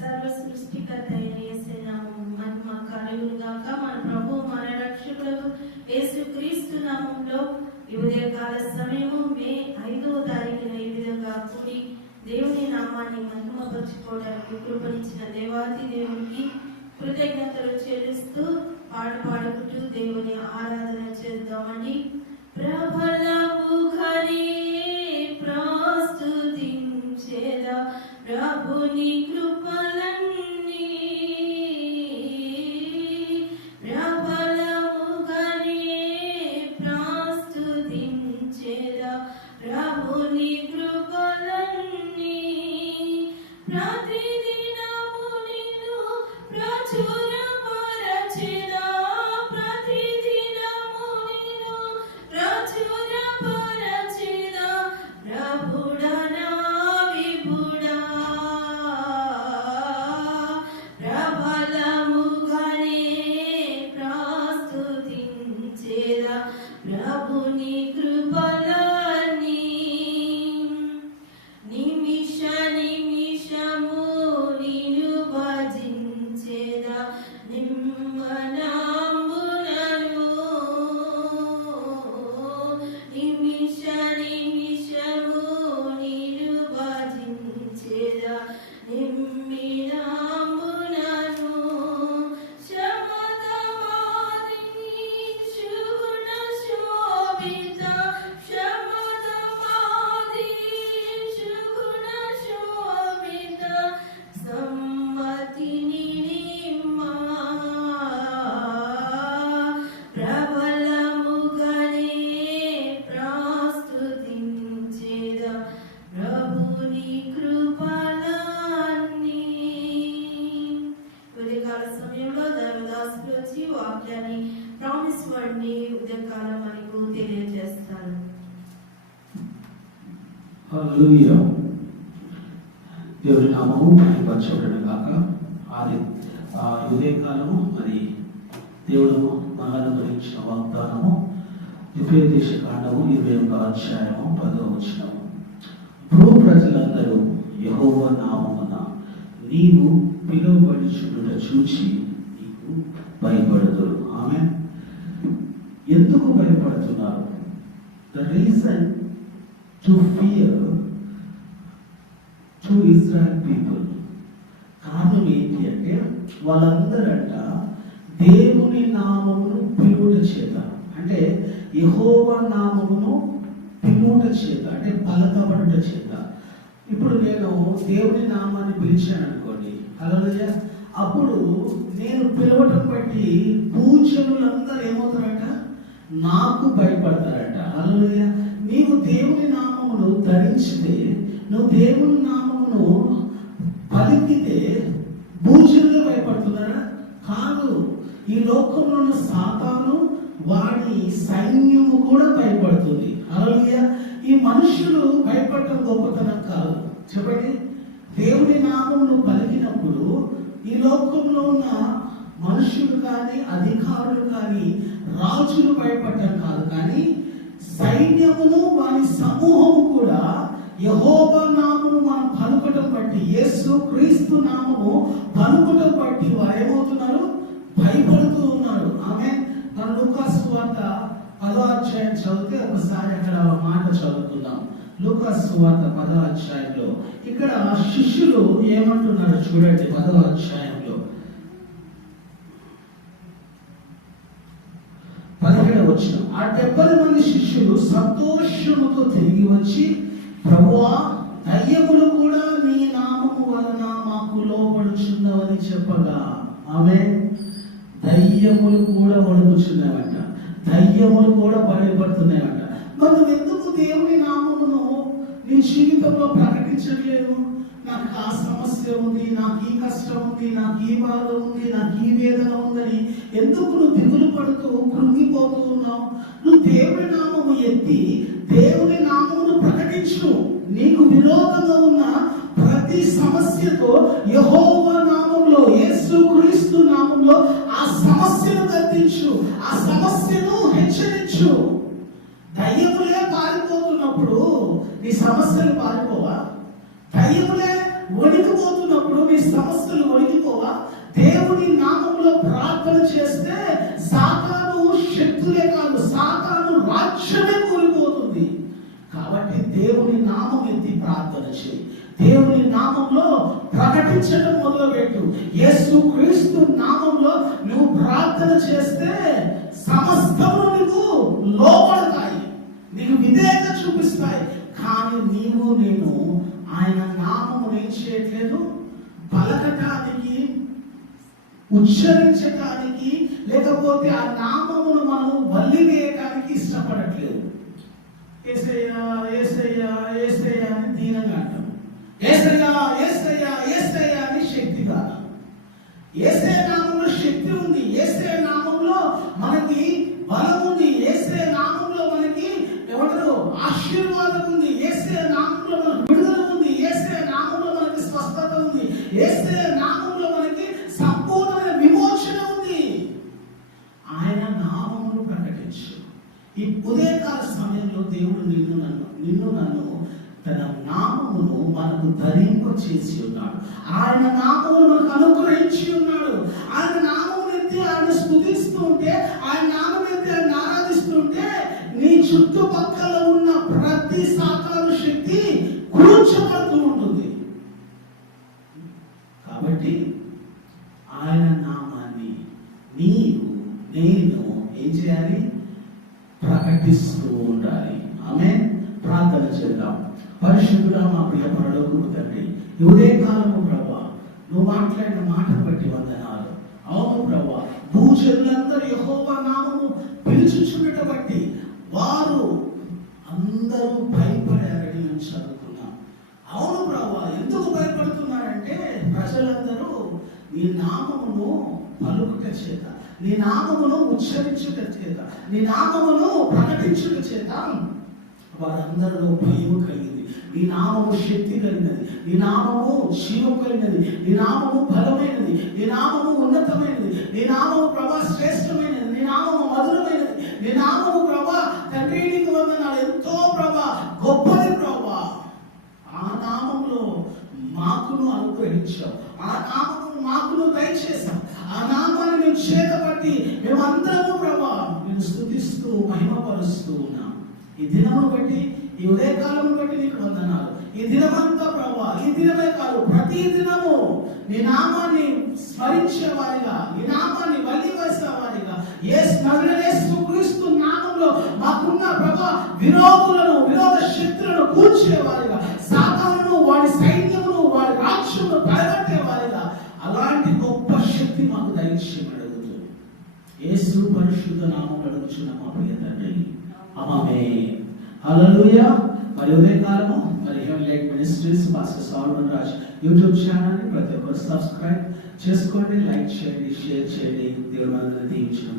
సర్వ సృష్టికర్త అయిన మహిమ కలుగును గాక మన ప్రభు మన రక్షకుడు యేసు క్రీస్తు నామంలో ఈ ఉదయకాల సమయము మే ఐదవ తారీఖున ఈ విధంగా కూడి దేవుని నామాన్ని మహిమపరచుకోవడానికి కృపణించిన దేవునికి కృతజ్ఞతలు చెల్లిస్తూ పాట పాడుకుంటూ దేవుని ఆరాధన చేద్దామని ప్రబలము ఘనే ప్రస్తుతించేదా. ప్రభుని కృప ప్రామిస్ ఉదయకాలం మనకు తెలియజేస్తాను హల్లెలూయా. దేవుని నామము మహిమపరచబడిన గాక ఆది ఆ ఉదయకాలము మరి దేవుడు మనల్ని గురించిన వాగ్దానము. దేశ కాండము ఇరవై ఒక అధ్యాయము పదవ వచ్చినము భూ ప్రజలందరూ యహోవ నామమున నీవు పిలువబడి పిలువబడుచుట చూచి నీకు భయపడదు. ఎందుకు భయపడుతున్నారు? The reason to fear to Israel people కారణం ఏంటి అంటే వాళ్ళందరట దేవుని నామమును పిలువుట చేత. అంటే యహోవ నామమును పిలువుట చేత. అంటే పలకబడుట చేత. ఇప్పుడు నేను దేవుని నామాన్ని పిలిచాను అనుకోండి. హల్లెలూయా అప్పుడు నేను పిలవటం బట్టి పూజనులందరూ ఏమవుతారంట? నాకు భయపడతారట. అలా నీవు దేవుని నామమును ధరించితే నువ్వు దేవుని నామమును పలికితే భూజులుగా భయపడుతున్నారా? కాదు. ఈ లోకంలో ఉన్న సాతాను వాడి సైన్యము కూడా భయపడుతుంది. అలా ఈ మనుషులు భయపడటం గొప్పతనం కాదు. చెప్పండి. దేవుని నామమును పలికినప్పుడు ఈ లోకంలో ఉన్న మనుషులు కానీ అధికారులు కానీ రాజులు భయపడ్డారు కాదు కానీ సైన్యమును వారి సమూహం కూడా యహోవా నామము మనం పలుకటం బట్టి యేసు క్రీస్తు నామము పలుకటం బట్టి వారు ఏమవుతున్నారు? భయపడుతూ ఉన్నారు. ఆమె మన లూకాసు వార్త పదో అధ్యాయం చదివితే ఒకసారి అక్కడ మాట చదువుకుందాం. లూకాసు వార్త పదో అధ్యాయంలో. ఇక్కడ శిష్యులు ఏమంటున్నారు? చూడండి పదో అధ్యాయం. వచ్చిన. ఆ డెబ్బై మంది శిష్యులు సంతోషముతో తిరిగి వచ్చి ప్రభువా దయ్యములు కూడా నీ నామము వలన మాకు లోపడుచున్నవని చెప్పగా. ఆమె దయ్యములు కూడా వణుకుచున్నాయంట. దయ్యములు కూడా భయపడుతున్నాయంట మనం ఎందుకు దేవుని నామమును నీ జీవితంలో ప్రకటించట్లేదు? నాకు ఆ సమస్య ఉంది నాకు ఈ కష్టం ఉంది నాకు ఈ బాధ ఉంది నాకు ఈ వేదన ఉందని ఎందుకు నువ్వు దిగులు పడుతూ కృంగిపోతూ ఉన్నావు? నువ్వు దేవుని నామము ఎత్తి దేవుని నామమును ప్రకటించు. నీకు విరోధంగా ఉన్న ప్రతి సమస్యతో యెహోవా నామంలో యేసు క్రీస్తు నామంలో ఆ సమస్యను గద్దించు ఆ సమస్యను హెచ్చరించు. దయ్యములే పారిపోతున్నప్పుడు నీ సమస్యలు పారిపోవా? వణికిపోతున్నప్పుడు మీ సమస్యలు వణికిపోవా? దేవుని నామంలో ప్రార్థన చేస్తే సాతాను శక్తులే కాదు సాతాను రాజ్యమే కోల్పోతుంది. కాబట్టి దేవుని నామం ఎత్తి ప్రార్థన చేయి. దేవుని నామంలో ప్రకటించడం మొదలుపెట్టు. యేసు క్రీస్తు నామంలో నువ్వు ప్రార్థన చేస్తే సమస్తము ఉచ్చరించటానికి లేకపోతే ఆ నామమును మనం వల్లి వేయటానికి ఇష్టపడట్లేదు. ఏసయ్యా ఏసయ్యా ఏసయ్యా అని దీనంగా అంటాం. ఏసయ్యా ఏసయ్యా ఏసయ్యా అని శక్తి కాదు. ఏసే నామంలో శక్తి ఉంది. ఏసే నామంలో మనకి బలం ఉంది. ఏసే నామంలో మనకి ఏమంటారు? ఆశీర్వాదం ఉంది. ఏసే నామంలో మనకు విడుదల ఉంది. ఏసే నామంలో మనకి స్వస్థత ఉంది. ఏసే నామంలో మనకి సంపూర్ణమైన విమోచన ఉంది ఆయన నామమును ప్రకటించు ఈ ఉదయకాల సమయంలో దేవుడు నిన్ను నన్ను నిన్ను నన్ను తన నామమును మనకు ధరింపు చేసి ఉన్నాడు. ఆయన నామమును మనకు అనుగ్రహించి ఉన్నాడు. ఆయన నామం ఎత్తి ఆయన స్థుతిస్తూ ఉంటే ఆయన నామం ఎత్తి ఆయన ఆరాధిస్తుంటే నీ చుట్టుపక్కల ఉన్న ప్రతి సాకార శక్తి కూర్చబడుతూ ఉంటుంది. కాబట్టి ఆయన నామాన్ని నీవు నేను ఏం చేయాలి? ప్రకటిస్తూ ఉండాలి ఆమె ప్రార్థన చేద్దాం పరిశుద్ధుడా మా ప్రియ పరలోకము తండ్రి. ఈ కాలము ప్రభా. నువ్వు మాట్లాడిన మాట బట్టి వందనాలు. అవును ప్రభా. భూజనులందరూ యెహోవా నామము పిలుచుచుండట బట్టి వారు అందరూ భయపడారని మేము చదువుకున్నాం. అవును ప్రభా. ఎందుకు భయపడుతున్నారంటే ప్రజలందరూ నీ నామమును పలుకుట చేత నీ నామమును ఉచ్చరించుట చేత నీ నామమును ప్రకటించుట చేత వారందరిలో భయం కలిగింది నీ నామము శక్తి కలిగినది. నీ నామము శివం కలిగినది. నీ నామము బలమైనది. నీ నామము ఉన్నతమైనది. నీ నామము ప్రభా శ్రేష్టమైనది. నీ నామము మధురమైనది. నీ నామము ప్రభా తండ్రి నీకు వందనాలు. ఎంతో ప్రభా గొప్పది ప్రభా. ఆ నామంలో మాకును అనుగ్రహించావు. ఆ నామము మాకును దయచేసావు ఆ నామాన్ని మేము చేతపట్టి మేమందరము ప్రభా నేను స్థుతిస్తూ మహిమపరుస్తూ ఉన్నాం. ఈ దినమును బట్టి ఈ ఉదయకాలమును బట్టి నీకు వందనాలు. ఈ దినమంతా ప్రభా ఈ దినమే కాదు ప్రతి దినము నీ నామాన్ని స్మరించే వారిగా నీ నామాన్ని వల్లి వేసే వారిగా ఏ స్మరణేస్తూ క్రీస్తు నామంలో మాకున్న ప్రభా విరోధులను విరోధ శక్తులను కూర్చేవారిగా సాధారణ వాడి సైన్యమును వాడి రాక్షసులను పడగట్టే వారిగా అలాంటి గొప్ప శక్తి మాకు దయచేయమని అడుగుతుంది యేసు పరిశుద్ధ నామం అడుగుచున్న మా ప్రియ తండ్రి. ఆమె హల్లెలూయా మరి ఉదయ కాలము మరి heaven like ministries master Solomon Raj YouTube ఛానల్ని ప్రతి ఒక్కరు సబ్స్క్రైబ్ చేసుకోండి లైక్ చేయండి షేర్ చేయండి. దేవుడు మనల్ని దీవించిన